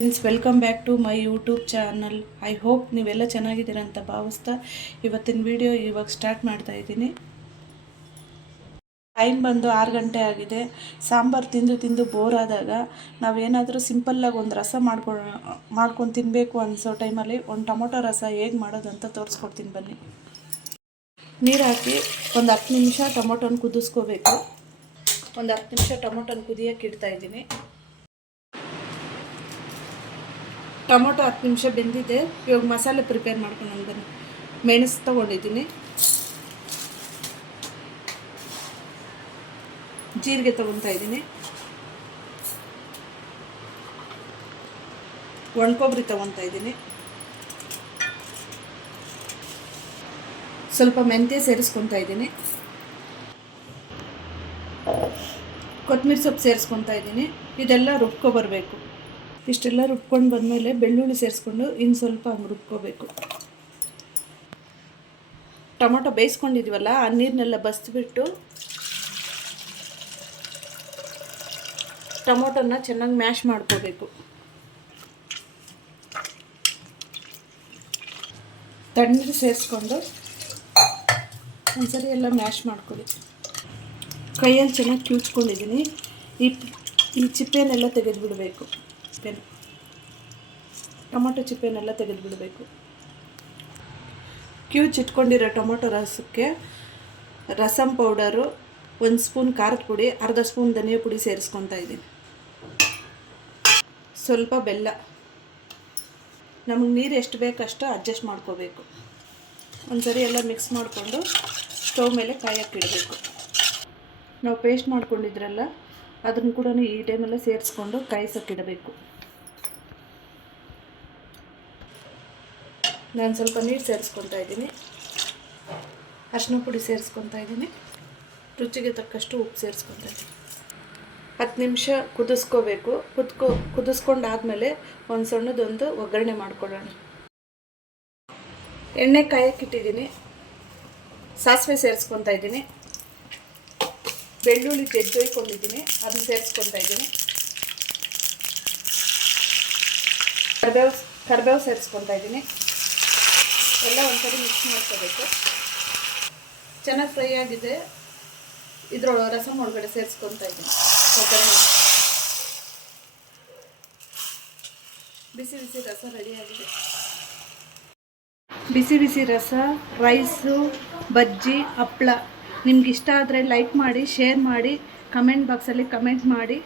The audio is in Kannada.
Friends welcome back to my YouTube channel I hope ನೀವೆಲ್ಲ ಚೆನ್ನಾಗಿದ್ದೀರ ಅಂತ ಭಾವಿಸ್ತಾ ಇವತ್ತಿನ ವಿಡಿಯೋ ಇವಾಗ ಸ್ಟಾರ್ಟ್ ಮಾಡ್ತಾ ಇದ್ದೀನಿ. ಟೈಮ್ ಬಂದು ಆರು ಗಂಟೆ ಆಗಿದೆ. ಸಾಂಬಾರು ತಿಂದು ತಿಂದು ಬೋರ್ ಆದಾಗ ನಾವೇನಾದರೂ ಸಿಂಪಲ್ಲಾಗಿ ಒಂದು ರಸ ಮಾಡ್ಕೊ, ಮಾಡ್ಕೊಂಡು ತಿನ್ನಬೇಕು ಅನಿಸೋ ಟೈಮಲ್ಲಿ ಒಂದು ಟೊಮೊಟೊ ರಸ ಹೇಗೆ ಮಾಡೋದು ಅಂತ ತೋರಿಸ್ಕೊಡ್ತೀನಿ ಬನ್ನಿ. ನೀರು ಹಾಕಿ ಒಂದು ಹತ್ತು ನಿಮಿಷ ಟೊಮೊಟೊನ ಕುದಿಸ್ಕೋಬೇಕು. ಒಂದು ಹತ್ತು ನಿಮಿಷ ಟೊಮೊಟೊನ ಕುದಿಯೋಕೆ ಇಡ್ತಾ ಇದ್ದೀನಿ ಟೊಮೊಟೊ ಹತ್ತು ನಿಮಿಷ ಬೆಂದಿದೆ. ಇವಾಗ ಮಸಾಲೆ ಪ್ರಿಪೇರ್ ಮಾಡ್ಕೊಂಡು ಬನ್ನಿ. ಮೆಣಸು ತೊಗೊಂಡಿದ್ದೀನಿ. ಜೀರಿಗೆ ತೊಗೊತಾ ಇದ್ದೀನಿ. ಒಣಕೊಬ್ಬರಿ ತೊಗೊತಾ ಇದ್ದೀನಿ. ಸ್ವಲ್ಪ ಮೆಂತ್ಯ ಸೇರಿಸ್ಕೊತಾ ಇದ್ದೀನಿ. ಕೊತ್ತಂಬರಿ ಸೊಪ್ಪು ಸೇರಿಸ್ಕೊತಾ ಇದ್ದೀನಿ. ಇದೆಲ್ಲ ರುಬ್ಕೊಬರ್ಬೇಕು ಇಷ್ಟೆಲ್ಲ ರುಬ್ಕೊಂಡು ಬಂದಮೇಲೆ ಬೆಳ್ಳುಳ್ಳಿ ಸೇರಿಸ್ಕೊಂಡು ಇನ್ನು ಸ್ವಲ್ಪ ಹಂಗೆ ರುಬ್ಕೋಬೇಕು. ಟೊಮೊಟೊ ಬೇಯಿಸ್ಕೊಂಡಿದ್ದೀವಲ್ಲ ಆ ನೀರನ್ನೆಲ್ಲ ಬಸ್ಬಿಟ್ಟು ಟೊಮೊಟೊನ ಚೆನ್ನಾಗಿ ಮ್ಯಾಶ್ ಮಾಡ್ಕೋಬೇಕು. ತಣ್ಣೀರು ಸೇರಿಸ್ಕೊಂಡು ಒಂದ್ಸರಿ ಎಲ್ಲ ಮ್ಯಾಶ್ ಮಾಡ್ಕೊಳ್ಳಿ. ಕೈಯಲ್ಲಿ ಚೆನ್ನಾಗಿ ಕ್ಯೂಚ್ಕೊಂಡಿದ್ದೀನಿ ಈ ಈ ಚಿಪ್ಪೆನೆಲ್ಲ ತೆಗೆದುಬಿಡಬೇಕು. ಚಿಪ್ಪೆನ ಟೊಮೊಟೊ ಚಿಪ್ಪೆನೆಲ್ಲ ತೆಗೆದುಬಿಡಬೇಕು. ಇಟ್ಕೊಂಡಿರೋ ಟೊಮೊಟೊ ರಸಕ್ಕೆ ರಸಮ್ ಪೌಡರು, ಒಂದು ಸ್ಪೂನ್ ಖಾರದ ಪುಡಿ, ಅರ್ಧ ಸ್ಪೂನ್ ಧನಿಯಾ ಪುಡಿ ಸೇರಿಸ್ಕೊತಾ ಇದ್ದೀನಿ. ಸ್ವಲ್ಪ ಬೆಲ್ಲ. ನಮಗೆ ನೀರು ಎಷ್ಟು ಬೇಕಷ್ಟು ಅಡ್ಜಸ್ಟ್ ಮಾಡ್ಕೋಬೇಕು. ಒಂದ್ಸರಿ ಎಲ್ಲ ಮಿಕ್ಸ್ ಮಾಡಿಕೊಂಡು ಸ್ಟವ್ ಮೇಲೆ ಕಾಯಕ್ಕೆ ಇಡಬೇಕು. ನಾವು ಪೇಸ್ಟ್ ಮಾಡ್ಕೊಂಡಿದ್ರಲ್ಲ ಅದನ್ನು ಕೂಡ ಈ ಟೈಮಲ್ಲೇ ಸೇರಿಸ್ಕೊಂಡು ಕಾಯಿಸೋಕ್ಕಿಡಬೇಕು ನಾನು ಸ್ವಲ್ಪ ನೀರು ಸೇರಿಸ್ಕೊತಾ ಇದ್ದೀನಿ. ಅರಿಶಿನ ಪುಡಿ ಸೇರಿಸ್ಕೊತಾ ಇದ್ದೀನಿ. ರುಚಿಗೆ ತಕ್ಕಷ್ಟು ಉಪ್ಪು ಸೇರಿಸ್ಕೊತಾ ಇದ್ದೀನಿ. ಹತ್ತು ನಿಮಿಷ ಕುದಿಸ್ಕೋಬೇಕು. ಕುದ್ಕೊ, ಕುದಿಸ್ಕೊಂಡಾದ್ಮೇಲೆ ಒಂದು ಸಣ್ಣದೊಂದು ಒಗ್ಗರಣೆ ಮಾಡ್ಕೊಳ್ಳೋಣ. ಎಣ್ಣೆ ಕಾಯಕ್ಕಿಟ್ಟಿದ್ದೀನಿ ಸಾಸಿವೆ ಸೇರಿಸ್ಕೊತಾ ಇದ್ದೀನಿ. ಬೆಳ್ಳುಳ್ಳಿ ಜಜ್ಜೊಯ್ಕೊಂಡಿದ್ದೀನಿ ಅದನ್ನ ಸೇರಿಸ್ಕೊತಾ ಇದ್ದೀನಿ. ಕರ್ಬೇವು ಕರ್ಬೇವು ಸೇರಿಸ್ಕೊತಾ ಇದ್ದೀನಿ. ಎಲ್ಲ ಒಂದ್ಸರಿ ಮಿಕ್ಸ್ ಮಾಡ್ಕೋಬೇಕು. ಚೆನ್ನಾಗಿ ಫ್ರೈ ಆಗಿದೆ. ಇದ್ರೊಳ ರಸಮ್ ಒಳಗಡೆ ಸೇರಿಸ್ಕೊತಾ ಇದ್ದೀನಿ. ಬಿಸಿ ಬಿಸಿ ರಸ ರೆಡಿಯಾಗಿದೆ ಬಿಸಿ ಬಿಸಿ ರಸ ರೈಸು ಬಜ್ಜಿ, ಹಪ್ಳ. ನಿಮ್ಗೆ ಇಷ್ಟ ಆದರೆ ಲೈಕ್ ಮಾಡಿ ಶೇರ್ ಮಾಡಿ ಕಮೆಂಟ್ ಬಾಕ್ಸಲ್ಲಿ ಕಮೆಂಟ್ ಮಾಡಿ.